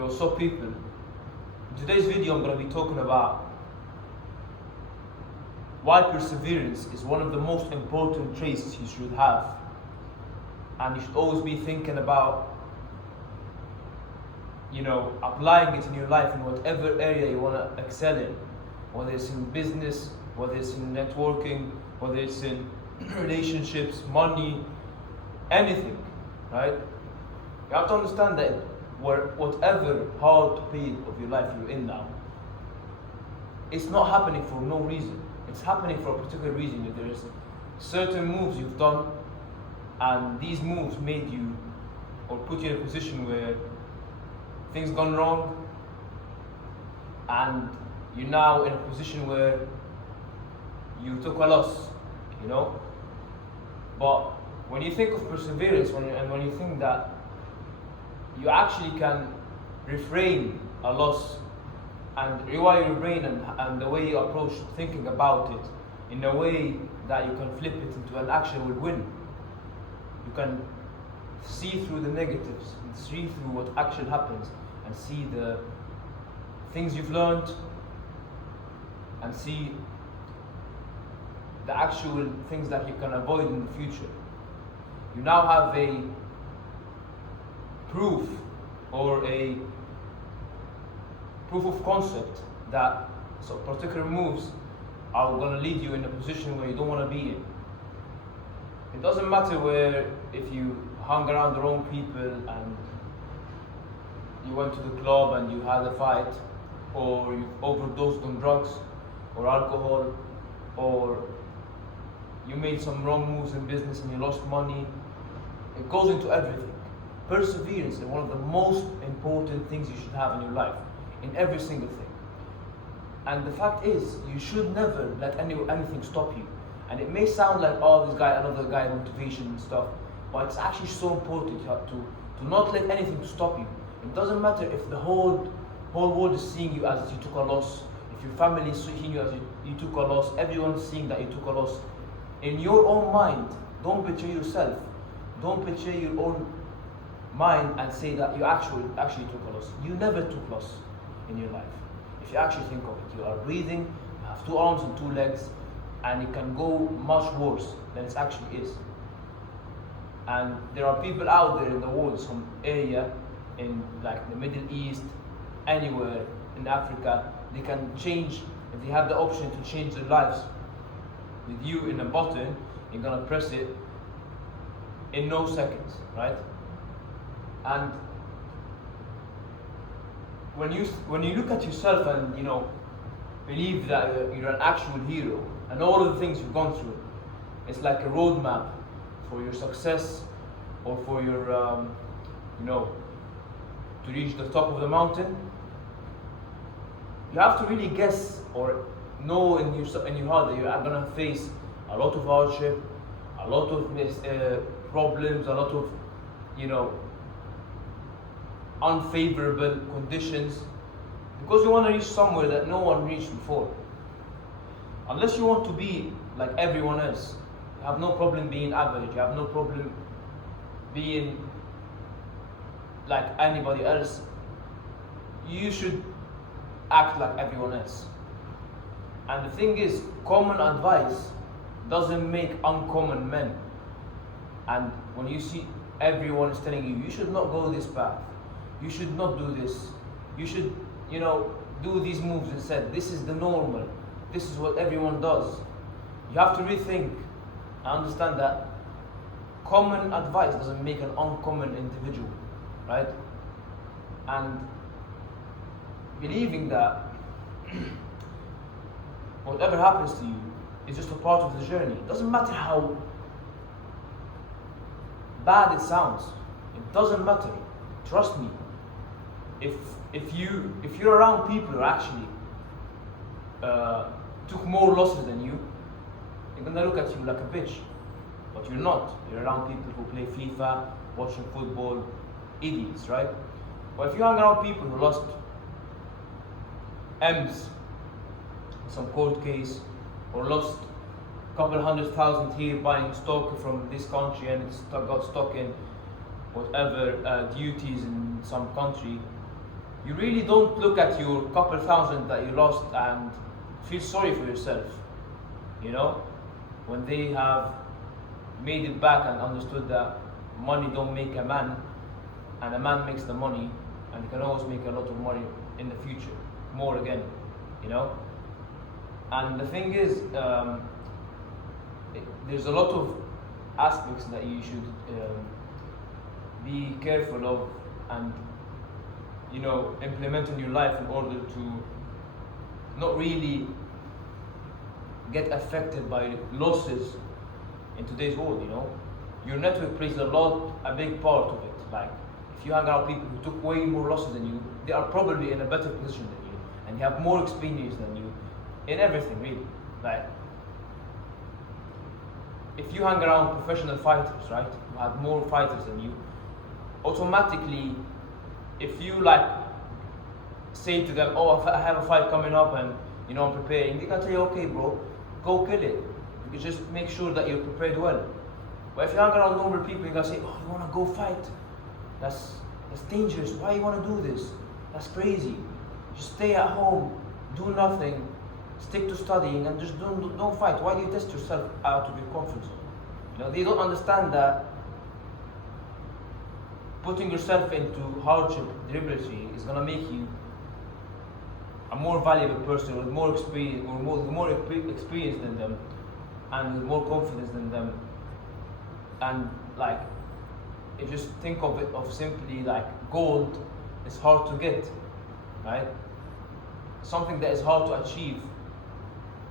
Yo, what's up, people? In today's video, I'm going to be talking about why perseverance is one of the most important traits you should have. And you should always be thinking about, applying it in your life in whatever area you want to excel in. Whether it's in business, whether it's in networking, whether it's in relationships, money, anything, right? You have to understand that whatever hard period of your life you're in now, it's not happening for no reason. It's happening for a particular reason. There's certain moves you've done, and these moves made you or put you in a position where things gone wrong, and you're now in a position where you took a loss, But when you think of perseverance, when you think that you actually can refrain a loss and rewire your brain and the way you approach thinking about it in a way that you can flip it into an actual win. You can see through the negatives and see through what actually happens and see the things you've learned and see the actual things that you can avoid in the future. You now have a proof or a proof of concept that some particular moves are going to lead you in a position where you don't want to be in. It doesn't matter where, if you hung around the wrong people and you went to the club and you had a fight, or you overdosed on drugs or alcohol, or you made some wrong moves in business and you lost money. It goes into everything. Perseverance is one of the most important things you should have in your life, in every single thing. And the fact is, you should never let anything stop you. And it may sound like, oh, this guy, another guy, motivation and stuff, but it's actually so important to not let anything stop you. It doesn't matter if the whole world is seeing you as you took a loss, if your family is seeing you as you took a loss, everyone's seeing that you took a loss. In your own mind, don't betray yourself. Don't betray your own mind and say that you actually took a loss. You never took loss in your life. If you actually think of it, you are breathing, you have 2 arms and 2 legs, and it can go much worse than it actually is. And there are people out there in the world, some area in like the Middle East, anywhere in Africa, they can change, if they have the option to change their lives with you in a button, you're gonna press it in no seconds, right? And when you look at yourself and believe that you're an actual hero and all of the things you've gone through, it's like a roadmap for your success or for your to reach the top of the mountain. You have to really guess or know in your heart that you are gonna face a lot of hardship, a lot of problems, a lot of unfavorable conditions, because you want to reach somewhere that no one reached before. Unless you want to be like everyone else, you have no problem being average, you have no problem being like anybody else. You should act like everyone else. And the thing is, common advice doesn't make uncommon men. And when you see everyone is telling you, you should not go this path, you should not do this, you should, do these moves instead, this is the normal, this is what everyone does. You have to rethink and understand that common advice doesn't make an uncommon individual, right? And believing that whatever happens to you is just a part of the journey. It doesn't matter how bad it sounds. It doesn't matter. Trust me. If you're around people who actually took more losses than you, they're gonna look at you like a bitch. But you're not. You're around people who play FIFA, watching football, idiots, right? But if you hang around people who lost M's in some court case, or lost a couple 100,000 here buying stock from this country and it's got stuck in whatever duties in some country, you really don't look at your couple thousand that you lost and feel sorry for yourself. You know, when they have made it back and understood that money don't make a man, and a man makes the money, and you can always make a lot of money in the future, more again, you know. And the thing is, there's a lot of aspects that you should be careful of and implement in your life in order to not really get affected by losses in today's world. Your network plays a big part of it. Like, if you hang out with people who took way more losses than you, they are probably in a better position than you, and they have more experience than you in everything, really. Like, if you hang around professional fighters, right, who have more fighters than you, automatically, if you say to them, "Oh, I have a fight coming up, and I'm preparing," they can tell you, "Okay, bro, go kill it. You just make sure that you're prepared well." But if you hang around normal people, you can say, "Oh, you wanna go fight? That's dangerous. Why you wanna do this? That's crazy. Just stay at home, do nothing, stick to studying, and just don't fight. Why do you test yourself out of your comfort zone?" They don't understand that putting yourself into hardship deliberately is gonna make you a more valuable person with more experience, or more experience than them, and with more confidence than them. And if you just think of it of simply gold is hard to get, right? Something that is hard to achieve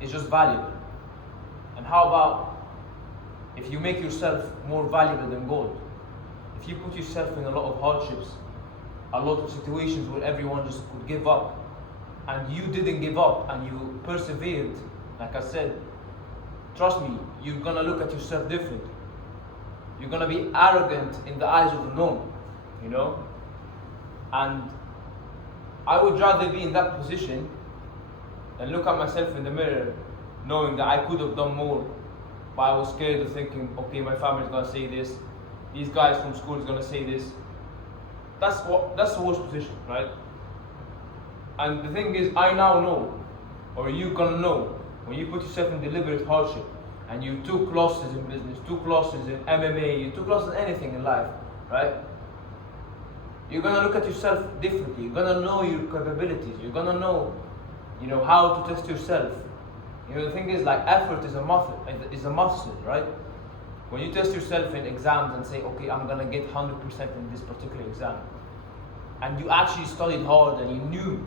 is just valuable. And how about if you make yourself more valuable than gold? If you put yourself in a lot of hardships, a lot of situations where everyone just could give up, and you didn't give up and you persevered, like I said, trust me, you're gonna look at yourself different. You're gonna be arrogant in the eyes of the norm, And I would rather be in that position and look at myself in the mirror knowing that I could have done more, but I was scared of thinking, okay, my family's gonna say this, these guys from school is gonna say this. That's the worst position, right? And the thing is, I now know, or you're gonna know, when you put yourself in deliberate hardship, and you took losses in business, took losses in MMA, you took losses in anything in life, right? You're gonna look at yourself differently. You're gonna know your capabilities. You're gonna know, how to test yourself. The thing is, effort is a muscle, right? When you test yourself in exams and say, okay, I'm gonna get 100% in this particular exam, and you actually studied hard and you knew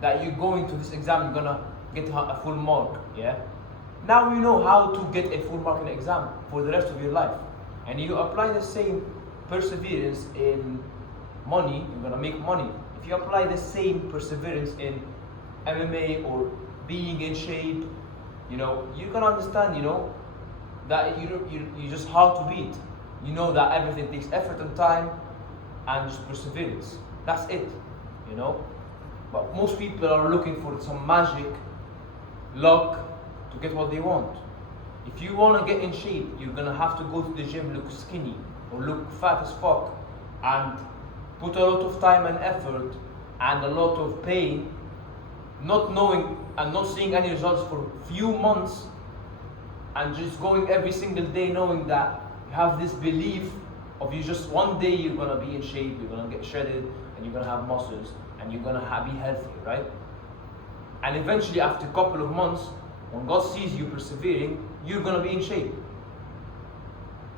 that you're going to this exam, you're gonna get a full mark, yeah? Now you know how to get a full mark in the exam for the rest of your life. And you apply the same perseverance in money, you're gonna make money. If you apply the same perseverance in MMA or being in shape, you're gonna understand, that you're just hard to beat. You know that everything takes effort and time and just perseverance. That's it, But most people are looking for some magic, luck, to get what they want. If you want to get in shape, you're gonna have to go to the gym, look skinny or look fat as fuck, and put a lot of time and effort and a lot of pain, not knowing and not seeing any results for a few months, and just going every single day knowing that you have this belief of you just one day you're gonna be in shape, you're gonna get shredded, and you're gonna have muscles, and you're gonna be healthy, right? And eventually, after a couple of months, when God sees you persevering, you're gonna be in shape.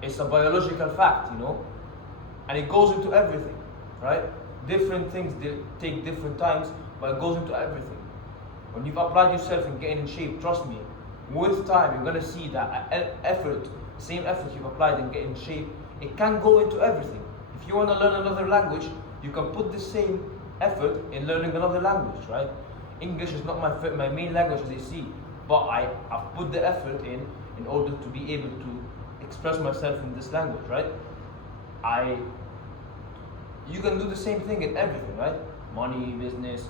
It's a biological fact, and it goes into everything, right? Different things take different times, but it goes into everything. When you've applied yourself and getting in shape, trust me, with time you're gonna see that same effort you've applied in getting in shape, it can go into everything. If you want to learn another language, you can put the same effort in learning another language, right? English is not my main language, as you see, but I've put the effort in order to be able to express myself in this language, right? You can do the same thing in everything, right? Money, business,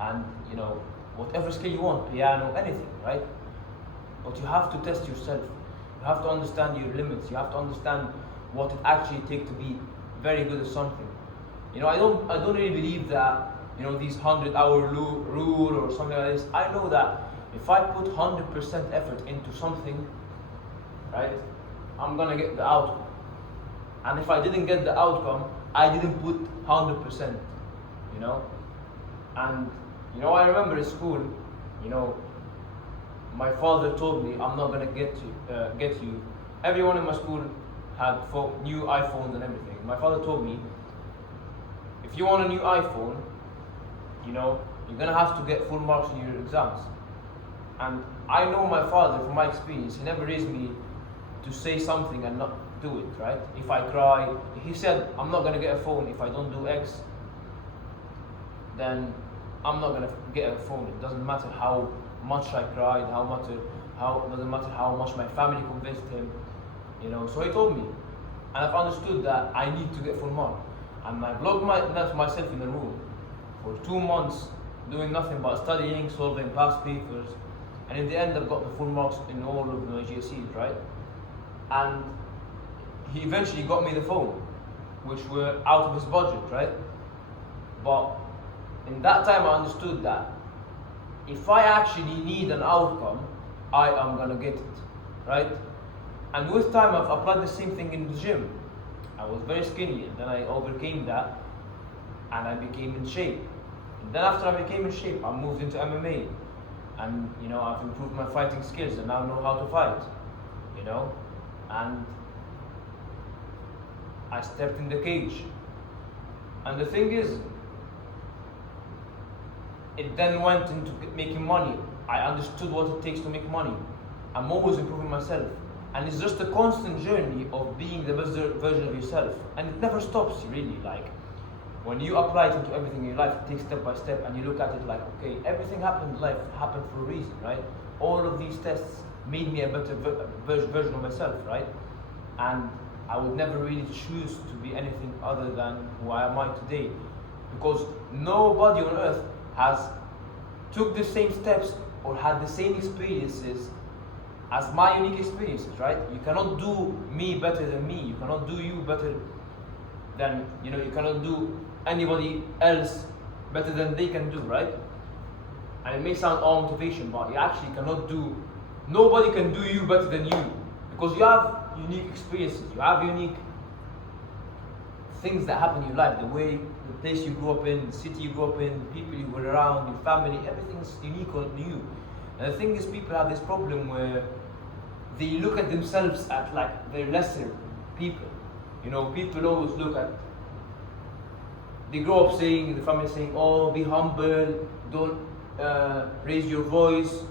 and whatever skill you want, piano, anything, right? But you have to test yourself. You have to understand your limits. You have to understand what it actually takes to be very good at something. I don't really believe that, these 100-hour rule or something like this. I know that if I put 100% effort into something, right, I'm gonna get the outcome. And if I didn't get the outcome, I didn't put 100%, you know. And I remember in school, my father told me, I'm not gonna get you. Everyone in my school had new iPhones and everything. My father told me, if you want a new iPhone, you're gonna have to get full marks in your exams. And I know my father, from my experience, he never raised me to say something and not do it, right? If I cry, he said, I'm not gonna get a phone if I don't do X, then I'm not gonna get a phone. It doesn't matter how much I cried, doesn't matter how much my family convinced him, So he told me, and I've understood that I need to get full mark. And I locked myself in the room for 2 months, doing nothing but studying, solving past papers, and in the end I've got the full marks in all of my GCSEs, right? And he eventually got me the phone, which were out of his budget, right? But in that time I understood that if I actually need an outcome, I am gonna get it, right? And with time I've applied the same thing in the gym. I was very skinny, and then I overcame that, and I became in shape. And then after I became in shape, I moved into MMA, and I've improved my fighting skills, and now know how to fight, and I stepped in the cage. And the thing is, it then went into making money. I understood what it takes to make money. I'm always improving myself. And it's just a constant journey of being the best version of yourself. And it never stops, really. Like, when you apply it into everything in your life, it takes step by step, and you look at it like, okay, everything happened in life happened for a reason, right? All of these tests made me a better version of myself, right? And I would never really choose to be anything other than who I am today. Because nobody on earth has took the same steps or had the same experiences as my unique experiences, right? You cannot do me better than me. You cannot do you better than, you cannot do anybody else better than they can do, right? And it may sound all motivation, but you actually cannot do, nobody can do you better than you. Because you have unique experiences, you have unique things that happen in your life, the place you grew up in, the city you grew up in, the people you were around, your family, everything's unique on you. And the thing is, people have this problem where they look at themselves at like they're lesser people. People always look at, they grow up saying, the family saying, oh, be humble, don't raise your voice,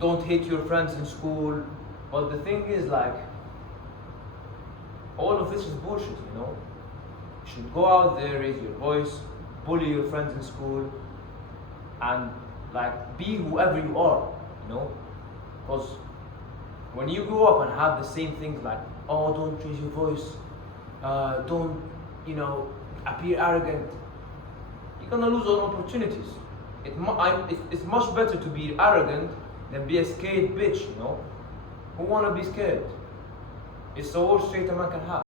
don't hate your friends in school. But the thing is, like, all of this is bullshit, You should go out there, raise your voice, bully your friends in school, and like be whoever you are, Because when you grow up and have the same things like, oh, don't raise your voice, don't, appear arrogant, you're gonna lose all opportunities. It's much better to be arrogant than be a scared bitch, Who wanna be scared? It's the worst trait a man can have.